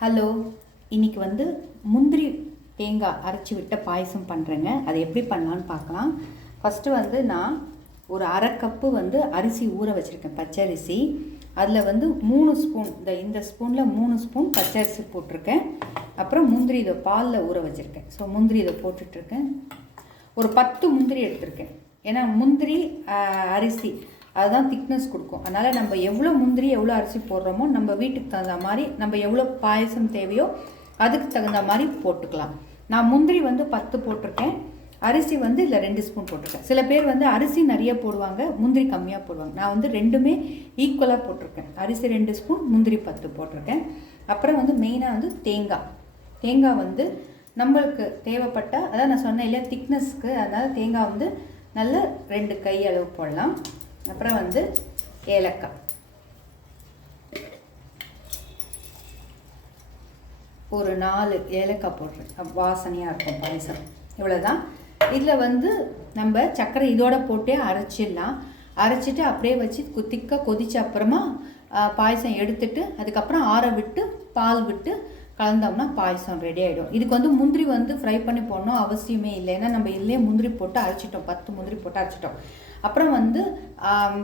Hello, இன்றைக்கி வந்து முந்திரி தேங்காய் அரைச்சி விட்ட பாயசம் பண்ணுறேங்க. அதை எப்படி பண்ணலான்னு பார்க்கலாம். ஃபஸ்ட்டு வந்து நான் ஒரு அரை கப்பு வந்து அரிசி ஊற வச்சுருக்கேன், பச்சரிசி. அதில் வந்து 3 ஸ்பூன், இந்த ஸ்பூனில் 3 ஸ்பூன் பச்சரிசி போட்டிருக்கேன். அப்புறம் முந்திரி இதை பாலில் ஊற வச்சுருக்கேன். ஸோ முந்திரி இதை போட்டுட்ருக்கேன். ஒரு 10 முந்திரி எடுத்திருக்கேன். ஏன்னா முந்திரி அரிசி அதுதான் திக்னஸ் கொடுக்கும். அதனால் நம்ம எவ்வளோ முந்திரி எவ்வளோ அரிசி போடுறோமோ நம்ம வீட்டுக்கு தகுந்த மாதிரி, நம்ம எவ்வளோ பாயசம் தேவையோ அதுக்கு தகுந்த மாதிரி போட்டுக்கலாம். நான் முந்திரி வந்து 10 போட்டிருக்கேன். அரிசி வந்து இதில் 2 ஸ்பூன் போட்டிருக்கேன். சில பேர் வந்து அரிசி நிறைய போடுவாங்க, முந்திரி கம்மியாக போடுவாங்க. நான் வந்து ரெண்டுமே ஈக்குவலாக போட்டிருக்கேன். அரிசி 2 ஸ்பூன், முந்திரி 10 போட்டிருக்கேன். அப்புறம் வந்து மெயினாக வந்து தேங்காய் வந்து நம்மளுக்கு தேவைப்பட்ட, அதான் நான் சொன்னேன் இல்லையா, திக்னஸ்க்கு. அதனால் தேங்காய் வந்து நல்ல 2 கை அளவு போடலாம். அப்புறம் வந்து ஏலக்காய், ஒரு 4 ஏலக்காய் போடுறேன், வாசனையாக இருக்கும் பாயசம். இவ்வளோதான். இதில் வந்து நம்ம சர்க்கரை இதோட போட்டே அரைச்சிடலாம். அரைச்சிட்டு அப்படியே வச்சு திக்காக கொதிச்ச அப்புறமா பாயசம் எடுத்துட்டு அதுக்கப்புறம் ஆற விட்டு பால் விட்டு கலந்தோம்னா பாயசம் ரெடி ஆகிடும். இதுக்கு வந்து முந்திரி வந்து ஃப்ரை பண்ணி போடணும் அவசியமே இல்லை. ஏன்னா நம்ம இதுலேயே முந்திரி போட்டு அரைச்சிட்டோம், 10 முந்திரி போட்டு அரைச்சிட்டோம். அப்புறம் வந்து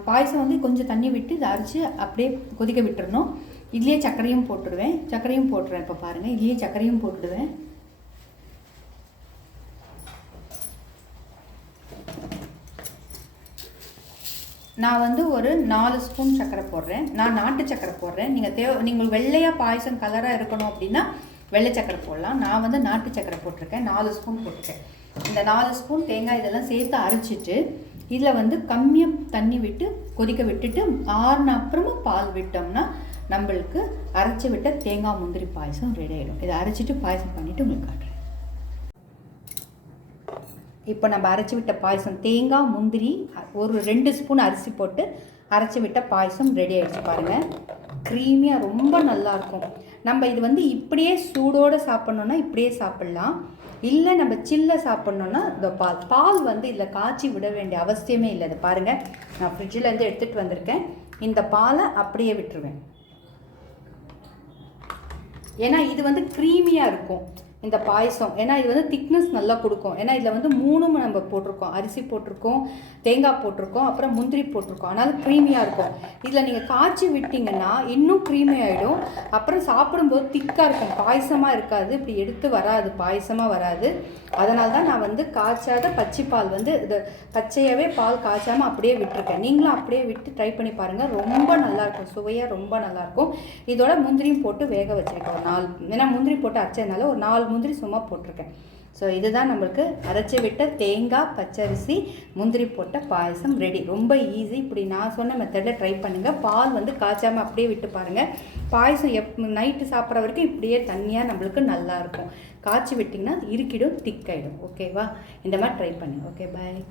பாயசம் வந்து கொஞ்சம் தண்ணி விட்டு இதை அரைச்சி அப்படியே கொதிக்க விட்டுறணும். இதுலேயே சர்க்கரையும் போட்டுடுவேன். இப்போ பாருங்கள், இதுலேயே சர்க்கரையும் போட்டுடுவேன். நான் வந்து ஒரு 4 ஸ்பூன் சர்க்கரை போடுறேன். நான் நாட்டு சர்க்கரை போடுறேன். நீங்கள் வெள்ளையாக பாயசம் கலராக இருக்கணும் அப்படின்னா வெள்ளை சர்க்கரை போடலாம். நான் வந்து நாட்டு சர்க்கரை போட்டிருக்கேன், 4 ஸ்பூன் போட்டிருக்கேன். இந்த 4 ஸ்பூன் தேங்காய் இதெல்லாம் சேர்த்து அரைச்சிட்டு இதில் வந்து கம்மியாக தண்ணி விட்டு கொதிக்க விட்டுட்டு ஆறுன அப்புறமா பால் விட்டோம்னா நம்மளுக்கு அரைச்சி விட்ட தேங்காய் முந்திரி பாயசம் ரெடி ஆகிடும். இதை அரைச்சிட்டு பாயசம் பண்ணிவிட்டு உங்களுக்கு காட்டுறேன். இப்போ நம்ம அரைச்சி விட்ட பாயசம், தேங்காய் முந்திரி ஒரு 2 ஸ்பூன் அரிசி போட்டு அரைச்சி விட்ட பாயசம் ரெடி ஆகிடுச்சு பாருங்கள். க்ரீமியாக ரொம்ப நல்லாயிருக்கும். நம்ம இது வந்து இப்படியே சூடோடு சாப்பிட்ணுன்னா இப்படியே சாப்பிட்லாம். இல்லை நம்ம சில்ல சாப்பிட்ணுன்னா இந்த பால் வந்து இதில் காய்ச்சி விட வேண்டிய அவசியமே இல்லை. இது பாருங்கள், நான் ஃப்ரிட்ஜிலேருந்து எடுத்துகிட்டு வந்திருக்கேன். இந்த பாலை அப்படியே விட்டுருவேன். ஏன்னா இது வந்து க்ரீமியாக இருக்கும் இந்த பாயசம். ஏன்னா இது வந்து திக்னஸ் நல்லா கொடுக்கும். ஏன்னா இதில் வந்து 3 நம்ம போட்டிருக்கோம், அரிசி போட்டிருக்கோம், தேங்காய் போட்டிருக்கோம், அப்புறம் முந்திரி போட்டிருக்கோம். அதனால் க்ரீமியாக இருக்கும். இதில் நீங்கள் காய்ச்சி விட்டிங்கன்னா இன்னும் க்ரீமி ஆகிடும். அப்புறம் சாப்பிடும்போது திக்காக இருக்கும், பாயசமாக இருக்காது, இப்படி எடுத்து வராது, பாயசமாக வராது. அதனால தான் நான் வந்து காய்ச்சாத பச்சை பால் வந்து இது பச்சையாகவே பால் காய்ச்சாமல் அப்படியே விட்டுருக்கேன். நீங்களும் அப்படியே விட்டு ட்ரை பண்ணி பாருங்கள், ரொம்ப நல்லாயிருக்கும், சுவையாக ரொம்ப நல்லாயிருக்கும். இதோட முந்திரியும் போட்டு வேக வச்சுருக்கேன் ஒரு 4, ஏன்னா முந்திரி போட்டு அரைச்சதுனால ஒரு 4 முந்திரி சும்மா போட்டிருக்கேன். ஸோ இதுதான் நம்மளுக்கு அரைச்சி விட்ட தேங்காய் பச்சரிசி முந்திரி போட்ட பாயசம் ரெடி. ரொம்ப ஈஸி. இப்படி நான் சொன்ன மெத்தடில் ட்ரை பண்ணுங்கள். பால் வந்து காய்ச்சாமல் அப்படியே விட்டு பாருங்கள். பாயசம் நைட்டு சாப்பிட்ற வரைக்கும் இப்படியே தண்ணியாக நம்மளுக்கு நல்லாயிருக்கும். காய்ச்சி விட்டிங்கன்னா இறுக்கிடும், திக்காயிடும். ஓகேவா? இந்த மாதிரி ட்ரை பண்ணுங்கள். ஓகே, பாய்.